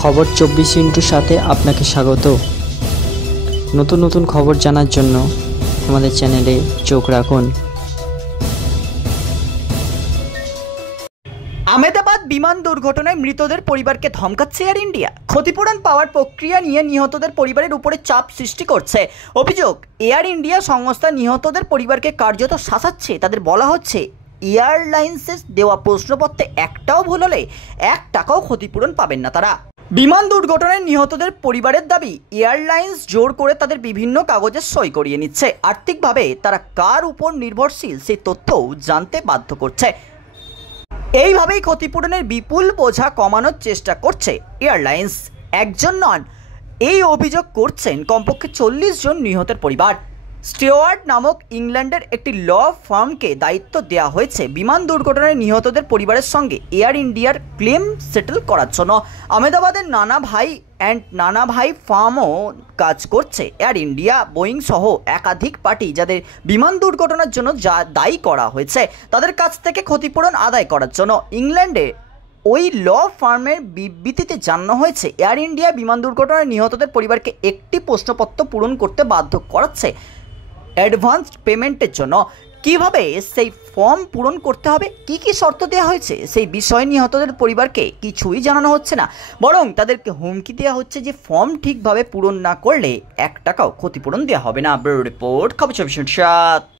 খবর 24 সাথে আপনাকে স্বাগত। নতুন নতুন খবর জানার জন্য আমাদের চ্যানেলে চোখ রাখুন। আহমেদাবাদ বিমান দুর্ঘটনায় মৃতদের পরিবারকে ধমকাচ্ছে এয়ার ইন্ডিয়া। ক্ষতিপূরণ পাওয়ার প্রক্রিয়া নিয়ে নিহতদের পরিবারের উপরে চাপ সৃষ্টি করছে। অভিযোগ, এয়ার ইন্ডিয়া সংস্থা নিহতদের পরিবারকে কার্যত শাসাচ্ছে। তাদের বলা হচ্ছে এয়ারলাইন্সের দেওয়া প্রশ্নপত্রে একটাও ভুল হলে 1 টাকাও ক্ষতিপূরণ পাবেন না তারা। বিমান দুর্ঘটনায় নিহতদের পরিবারের দাবি, এয়ারলাইন্স জোর করে তাদের বিভিন্ন কাগজে সই করিয়ে নিচ্ছে। আর্থিকভাবে তারা কার উপর নির্ভরশীল সেই তথ্যও জানতে বাধ্য করছে। এইভাবেই ক্ষতিপূরণের বিপুল বোঝা কমানোর চেষ্টা করছে এয়ারলাইন্স। একজন নন, এই অভিযোগ করছেন কমপক্ষে 40 জন নিহতের পরিবার। স্টিওয়ার্ড নামক ইংল্যান্ডের একটি ল ফার্মকে দায়িত্ব দেওয়া হয়েছে বিমান দুর্ঘটনায় নিহতদের পরিবারের সঙ্গে এয়ার ইন্ডিয়ার ক্লেম সেটেল করার জন্য। আহমেদাবাদের নানা ভাই ফার্মও কাজ করছে এয়ার ইন্ডিয়া, বোয়িং সহ একাধিক পার্টি যাদের বিমান দুর্ঘটনার জন্য দায়ী করা হয়েছে তাদের কাছ থেকে ক্ষতিপূরণ আদায় করার জন্য। ইংল্যান্ডে ওই ল ফার্মের বিবৃতিতে জানানো হয়েছে, এয়ার ইন্ডিয়া বিমান দুর্ঘটনায় নিহতদের পরিবারকে একটি প্রশ্নপত্র পূরণ করতে বাধ্য করাচ্ছে অ্যাডভান্স পেমেন্টের জন্য। কিভাবে সেই ফর্ম পূরণ করতে হবে, কি কি শর্ত দেওয়া হয়েছে সেই বিষয়ে নিহতদের পরিবারকে কিছুই জানানো হচ্ছে না, বরং তাদেরকে হুমকি দেওয়া হচ্ছে যে ফর্ম ঠিকভাবে পূরণ না করলে 1 টাকাও ক্ষতিপূরণ দেওয়া হবে না। ব্যুরো রিপোর্ট, খবর 24/7।